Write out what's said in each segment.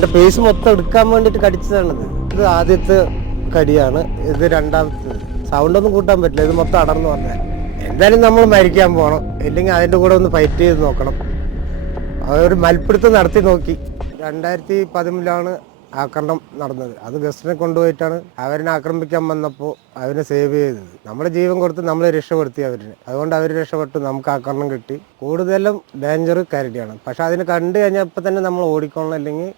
എന്റെ ഫേസ് മൊത്തം എടുക്കാൻ വേണ്ടിട്ട് കടിച്ചതാണിത് ഇത്. ആദ്യത്തെ കടിയാണ്. ഇത് രണ്ടാമത്തെ. സൗണ്ടൊന്നും കൂട്ടാൻ പറ്റില്ല. ഇത് മൊത്തം അടർന്നു പറഞ്ഞാൽ എന്തായാലും നമ്മൾ മരിക്കാൻ പോകണം ഇല്ലെങ്കിൽ അതിന്റെ കൂടെ ഒന്ന് ഫൈറ്റ് ചെയ്ത് നോക്കണം. അതൊരു മൽപ്പിടുത്തം നടത്തി നോക്കി. രണ്ടായിരത്തി പതിമൂന്നിലാണ് ആക്രമണം നടന്നത്. അത് ഗസ്റ്റിനെ കൊണ്ടുപോയിട്ടാണ് അവരെ ആക്രമിക്കാൻ വന്നപ്പോൾ അവരെ സേവ് ചെയ്തത്. നമ്മുടെ ജീവൻ കൊടുത്ത് നമ്മളെ രക്ഷപ്പെടുത്തി അവരിനെ. അതുകൊണ്ട് അവർ രക്ഷപ്പെട്ടു. നമുക്ക് ആക്രമണം കിട്ടി. കൂടുതലും ഡേഞ്ചർ കരടിയാണ്. പക്ഷെ അതിനെ കണ്ടു കഴിഞ്ഞപ്പോൾ തന്നെ നമ്മൾ ഓടിക്കോളണം അല്ലെങ്കിൽ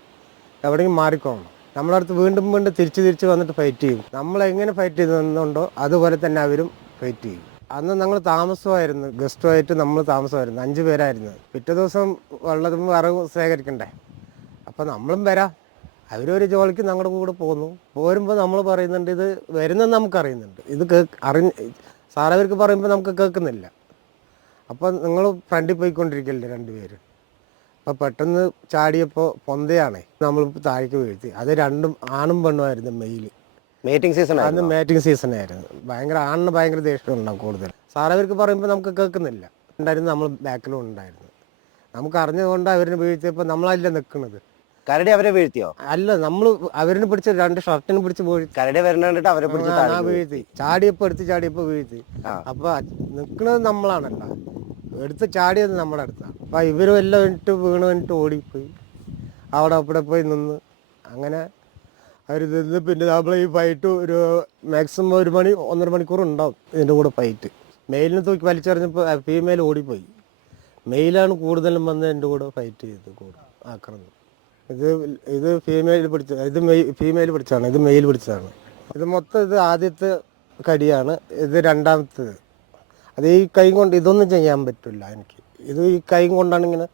എവിടെയെങ്കിലും മാറിക്കോണം. നമ്മളടുത്ത് വീണ്ടും വീണ്ടും തിരിച്ച് തിരിച്ച് വന്നിട്ട് ഫൈറ്റ് ചെയ്യും. നമ്മൾ എങ്ങനെ ഫൈറ്റ് ചെയ്തുണ്ടോ അതുപോലെ തന്നെ അവരും ഫൈറ്റ് ചെയ്യും. അന്ന് ഞങ്ങൾ താമസമായിരുന്നു. ഗസ്റ്റുമായിട്ട് നമ്മൾ താമസമായിരുന്നു. അഞ്ച് പേരായിരുന്നു. പിറ്റേ ദിവസം വെള്ളതും വറവ് ശേഖരിക്കണ്ടേ? അപ്പം നമ്മളും വരാം. അവരൊരു ജോലിക്ക് ഞങ്ങളുടെ കൂടെ പോന്നു പോരുമ്പോൾ നമ്മൾ പറയുന്നുണ്ട് ഇത് വരുന്നെന്ന് നമുക്കറിയുന്നുണ്ട്. ഇത് കേക്ക് അറിഞ്ഞ് സാറവർക്ക് പറയുമ്പോൾ നമുക്ക് കേൾക്കുന്നില്ല. അപ്പം നിങ്ങൾ ഫ്രണ്ടിൽ പോയിക്കൊണ്ടിരിക്കല്ലേ രണ്ടുപേര്? അപ്പോൾ പെട്ടെന്ന് ചാടിയപ്പോൾ പൊന്തയാണേ നമ്മൾ താഴേക്ക് വീഴ്ത്തി. അത് രണ്ടും ആണും പെണ്ണുമായിരുന്നു മെയിൽ മേറ്റിംഗ് സീസൺ അന്ന് മേറ്റിംഗ് സീസൺ ആയിരുന്നു. ഭയങ്കര ആണിന് ഭയങ്കര ദേഷ്യം ഉണ്ടാവും കൂടുതൽ സാറവർക്ക് പറയുമ്പോൾ നമുക്ക് കേൾക്കുന്നില്ല. ഉണ്ടായിരുന്നു നമ്മൾ ബാക്കിലും ഉണ്ടായിരുന്നു. നമുക്ക് അറിഞ്ഞതുകൊണ്ട് അവരിന് വീഴ്ത്തിയപ്പോൾ നമ്മളല്ല നിൽക്കുന്നത് കരടി അവരെ വീഴ്ത്തിയോ? അല്ല നമ്മൾ അവരിനെ പിടിച്ച് രണ്ട് ഷർട്ടിന് പിടിച്ച് കരടി വരണ കണ്ടിട്ട് അവരെ പിടിച്ച് വീഴ്ത്തി. ചാടിയപ്പോൾ എടുത്ത് ചാടിയപ്പോൾ വീഴ്ത്തി. അപ്പോൾ നിൽക്കുന്നത് നിക്കണത് നമ്മളാണല്ലോ. എടുത്ത് ചാടിയത് നമ്മുടെ അടുത്താണ് അപ്പൊ ഇവരും എല്ലാം ഇട്ട് വീണ് വന്നിട്ട് ഓടിപ്പോയി. അവിടെ അവിടെ പോയി നിന്ന്. അങ്ങനെ അവർ നിന്ന് പിന്നെ നമ്മൾ ഈ ഫൈറ്റ് ഒരു മാക്സിമം ഒരു മണി ഒന്നര മണിക്കൂർ ഉണ്ടാവും ഇതിന്റെ കൂടെ ഫൈറ്റ് മെയിലിനെ തൂക്കി വലിച്ചെറിഞ്ഞപ്പോൾ ഫീമെയിൽ ഓടിപ്പോയി. മെയിലാണ് കൂടുതലും വന്ന് എന്റെ കൂടെ ഫൈറ്റ് ചെയ്തത് കൂടെ ആക്രമണം ഇത് ഇത് ഫീമെയിൽ പിടിച്ച ഇത് മെയ് ഫീമെയിൽ പിടിച്ചതാണ് ഇത് മെയിൽ പിടിച്ചതാണ്. ഇത് മൊത്തം ഇത് ആദ്യത്തെ കടിയാണ് ഇത് രണ്ടാമത്തേത്. അത് ഈ കൈ കൊണ്ട് ഇതൊന്നും ചെയ്യാൻ പറ്റില്ല എനിക്ക്. ഇത് ഈ കൈ കൊണ്ടാണ് ഇങ്ങനെ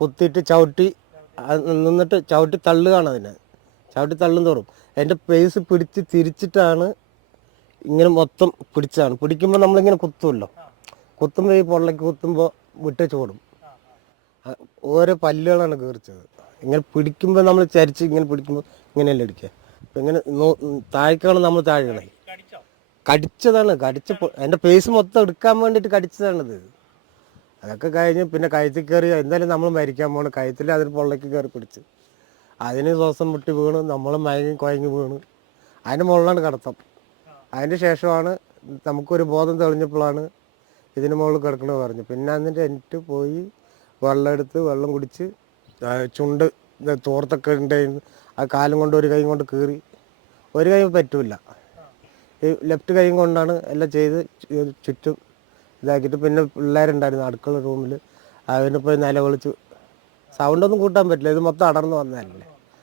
കുത്തിയിട്ട് ചവിട്ടി നിന്നിട്ട് ചവിട്ടി തള്ളുകയാണ് അതിനെ. ചവിട്ടി തള്ളും തോറും. എന്റെ പേസ് പിടിച്ച് തിരിച്ചിട്ടാണ് ഇങ്ങനെ മൊത്തം പിടിച്ചാണ് പിടിക്കുമ്പോൾ നമ്മളിങ്ങനെ കുത്തുമല്ലോ കുത്തുമ്പോൾ ഈ പൊള്ളയ്ക്ക് കുത്തുമ്പോൾ വിട്ട് ചോടും. ഓരോ പല്ലുകളാണ് കീറിച്ചത്. ഇങ്ങനെ പിടിക്കുമ്പോൾ നമ്മൾ ചരിച്ച് ഇങ്ങനെ പിടിക്കുമ്പോൾ ഇങ്ങനെയല്ല അടിക്കുക അപ്പം ഇങ്ങനെ താഴേക്കാണ് നമ്മൾ താഴെ കടിച്ചതാണ്. കടിച്ച എന്റെ പേസ് മൊത്തം എടുക്കാൻ വേണ്ടിയിട്ട് കടിച്ചതാണിത്. അതൊക്കെ കഴിഞ്ഞ് പിന്നെ കഴുത്തിൽ കയറി എന്തായാലും നമ്മൾ മരിക്കാൻ പോകണം കഴുത്തിൽ അതിന് പൊള്ളയ്ക്ക് കയറി പിടിച്ച്. അതിന് ശ്വാസം മുട്ടി വീണ് നമ്മൾ മയങ്ങി കുഴങ്ങി വീണ്. അതിന് മുകളിലാണ് കടത്തം. അതിന് ശേഷമാണ് നമുക്കൊരു ബോധം തെളിഞ്ഞപ്പോഴാണ് ഇതിന് മുകളിൽ കിടക്കണമെന്ന് പറഞ്ഞു പിന്നെ എന്നിട്ട് എനിക്ക് പോയി വെള്ളം എടുത്ത് വെള്ളം കുടിച്ച് ചുണ്ട് തോർത്തൊക്കെ ഉണ്ടായിരുന്നു ആ കാലും കൊണ്ട് ഒരു കൈ കൊണ്ട് കീറി. ഒരു കൈ പറ്റൂല. ഈ ലെഫ്റ്റ് കൈ കൊണ്ടാണ് എല്ലാം ചെയ്ത് ചുറ്റും ഇതാക്കിയിട്ട് പിന്നെ പിള്ളേരുണ്ടായിരുന്നു അടുക്കള റൂമിൽ അതിനിപ്പോൾ നിലവിളിച്ച്. സൗണ്ടൊന്നും കൂട്ടാൻ പറ്റില്ല. ഇത് മൊത്തം അടർന്നു വന്നതല്ലേ?